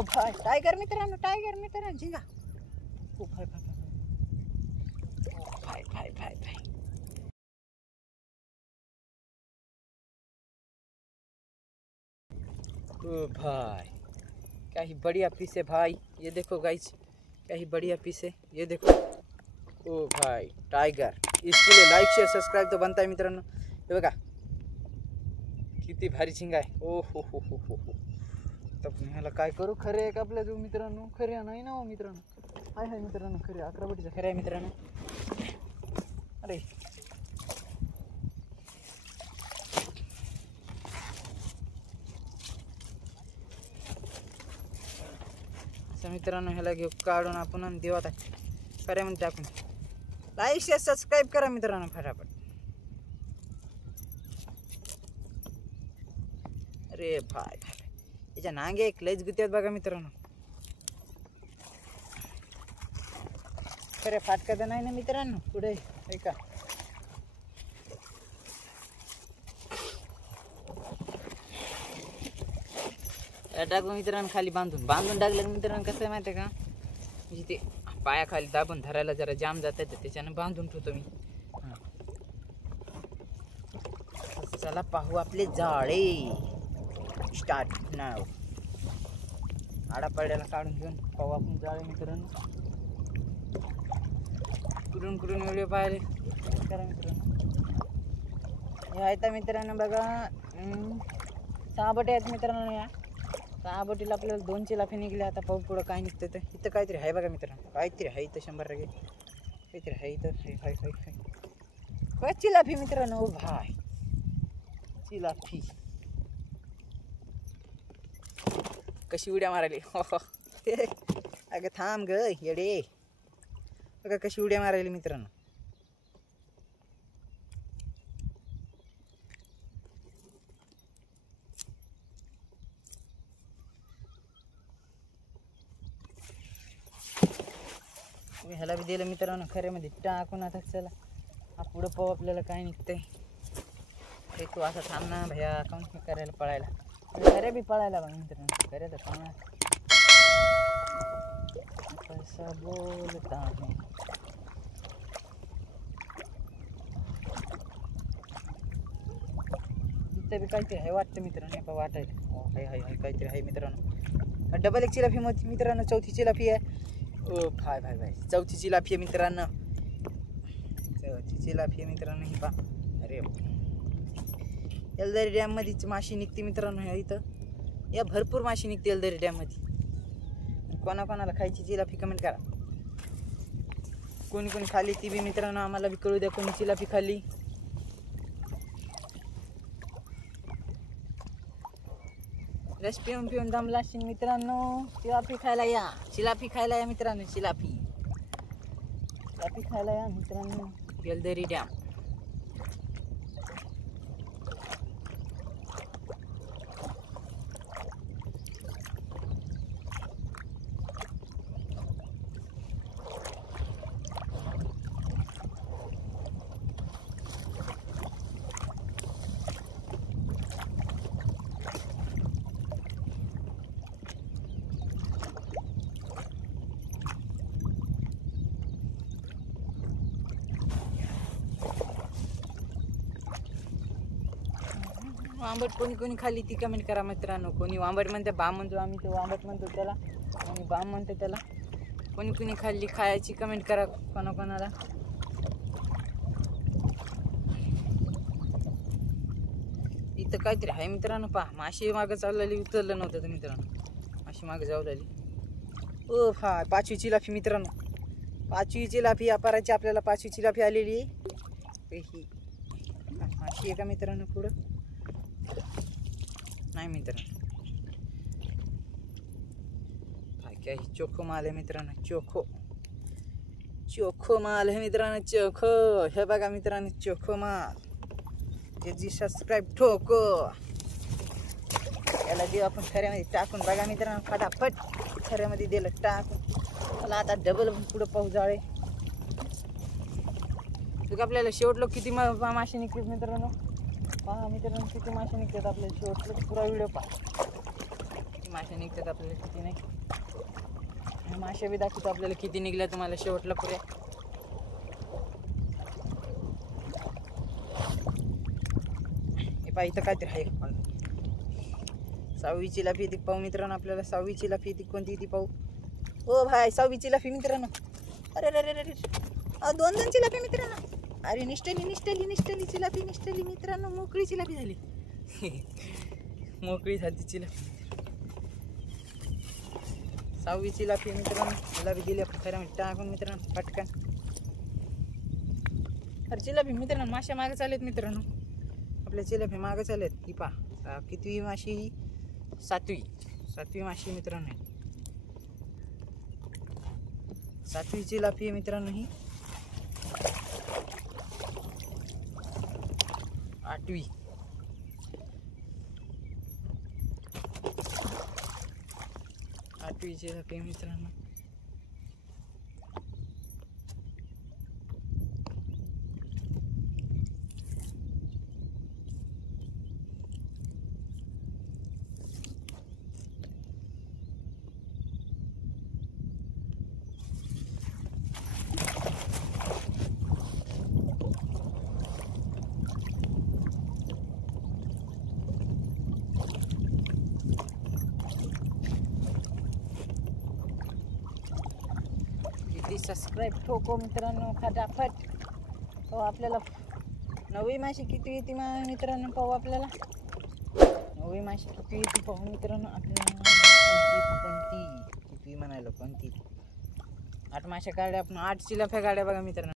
ओ भाई टायगर मित्रांनो झिंगा. ओ भाई ओ भाई क्या ही बढ़िया पीस है भाई. ये देखो गाइस क्या ही बढ़िया पीस है. ये देखो ओ भाई टायगर. इसके लिए लाईक शेअर सबस्क्राईब तो बनता है मित्रांनो. हे बघा किती भारी झिंगा आहे. ओ हो हो हो हो हो. तर ह्याला काय करू. खरे आहे का आपल्या जो मित्रांनो. खरे नाही ना हो मित्रांनो. हाय मित्रांनो खरे 11 बोटीचं खरे आहे मित्रांनो. अरे मित्रांनो ह्याला घेऊ काढून आपण देऊ आता खरे म्हणते आपण. लाईक शेअर सबस्क्राईब करा मित्रांनो फटाफट. अरे भाई याच्या नांगे एक लयच गुत्यात बघा मित्रांनो. खरे फाटका तर नाही ना मित्रांनो पुढे आहे का. टाकू मित्रांनो खाली बांधून टाकलं मित्रांनो. कसं आहे माहिती आहे का म्हणजे ते पायाखाली दाबून धरायला जरा जाम जात आहे त्याच्यानं बांधून ठेवतो मी. चला पाहू आपले जाळे. स्टार्ट नाव. आडा पड्याला काढून घेऊन पाहू आपण जाळे मित्रांनो. कुठून व्हिडिओ पाहिले करा मित्रांनो. हे आहेत मित्रांनो बघा 6 बोटे आहेत मित्रांनो. या 6 बोटीला आपल्याला 2 चिलाफी निघले. आता पाहू पुढं काय निघतं. तर इथं काहीतरी आहे बघा मित्रांनो. काहीतरी आहे इथं 100% काहीतरी आहे इथं. हाय काय चिलाफी मित्रांनो. ओ भाई चिलाफी कशी उड्या मारायली. अगं थांब ग येडे. बघा कशी उड्या मारायली मित्रांनो. ह्याला बी दिलं मित्रांनो खऱ्यामध्ये टाकून. आता चला पुढं पाहू आपल्याला काय निघतंय. ते तू असं थांब ना भैया काऊन करायला पळायला. खऱ्या बी पळायला बघ मित्रांनो. खऱ्याचं पळणार कैसा बोलता है. इथं बी काहीतरी आहे वाटतं मित्रांनो. का वाटायला हाय काहीतरी आहे मित्रांनो. डबल एक चिलाफी मित्रांनो. चौथी चिलाफी आहे. ओ भाई चौथी चिलाफी आहे मित्रांनो. चौथी चिलाफी आहे मित्रांनो. ही पा अरे एलदरी डॅम मध्येच माशी निघते मित्रांनो. ह्या इथं या भरपूर माशी निघते एलदरी डॅम मध्ये. कोणाला खायची चिलाफी कमेंट करा. कोणी खाली ती बी मित्रांनो आम्हाला बी कळू द्या. कोणी चिलाफी खाली. रस पिऊन दमला असेल मित्रांनो. चिलाफी खायला या मित्रांनो. चिलाफी खायला या मित्रांनो. एलदरी डॅम. वांबट कोणी खाली ती कमेंट करा मित्रांनो. कोणी वांबट म्हणते बाम म्हणतो आम्ही. तो वांबट म्हणतो त्याला आणि बाम म्हणते त्याला. कोणी खाल्ली खायची कमेंट करा कोणाला. इथं काहीतरी आहे मित्रांनो. पहा माशी मागं चाललेली उतरलं नव्हतं तर मित्रांनो. माशी मागं जाऊ लागली. ओ हा 5वी चिलाफी मित्रांनो. 5वी चिलाफी अपराची आपल्याला 5वी चिलाफी आलेली. ही माशी आहे का मित्रांनो पुढं. नाही मित्रांनो. क्या ही चोखो माल आहे मित्रांनो. चोखो माल आहे मित्रांनो. चोखो हे बघा मित्रांनो. चोखो माल. त्याची सबस्क्राईब ठोको. याला देऊ आपण खऱ्यामध्ये टाकून. बघा मित्रांनो फटाफट खऱ्यामध्ये दिलं टाकून. मला आता डबल पुढं पाहू जाळे. तुझं आपल्याला शेवटलो किती मासे निघतात मित्रांनो. पहा मित्रांनो किती मासे निघतात आपल्याला शेवटलो. पुरा व्हिडिओ पहा. किती मासे निघतात आपल्याला किती नाही, आणि मासे बी दाखवतो आपल्याला किती निघल्या तुम्हाला शेवटला पुऱ्या. हे पहा इथं काहीतरी आहे. 6वी चिलापी ती पाहू मित्रांनो, आपल्याला 6वी चिलापी ती कोणती ती पाहू. ओ भाई 6वी चिलापी मित्रांनो. अरे अरे अरे अरे 2 चिलापी मित्रांनो. अरे निष्ठली चिलापी मित्रांनो, मोकळी चिलापी झाली. मोकळी झाली चिलापी. 6वी चिलापी मित्रांनो. चिलापी दिली आपण खऱ्या टाकून मित्रांनो पटकन. अरे चिलापी मित्रांनो मासे मागे चालेत मित्रांनो, आपल्या चिलापी मागे चालेत. ही पहा कितवी माशी ही, 7वी माशी मित्रांनो. 7वी चिलापी आहे मित्रांनो ही. 8वी. चिलापी मित्रांनो. सबस्क्राईब ठोको मित्रांनो फटाफट. हो आपल्याला 9वी माशी किती येते मित्रांनो पाहू. आपल्याला 9वी माशी किती येते पाहू मित्रांनो. आपल्याला कोणती किती म्हणायला कोणती. 8 माशा काढल्या आपण, 8 चिलाप्या काढल्या बघा मित्रांनो.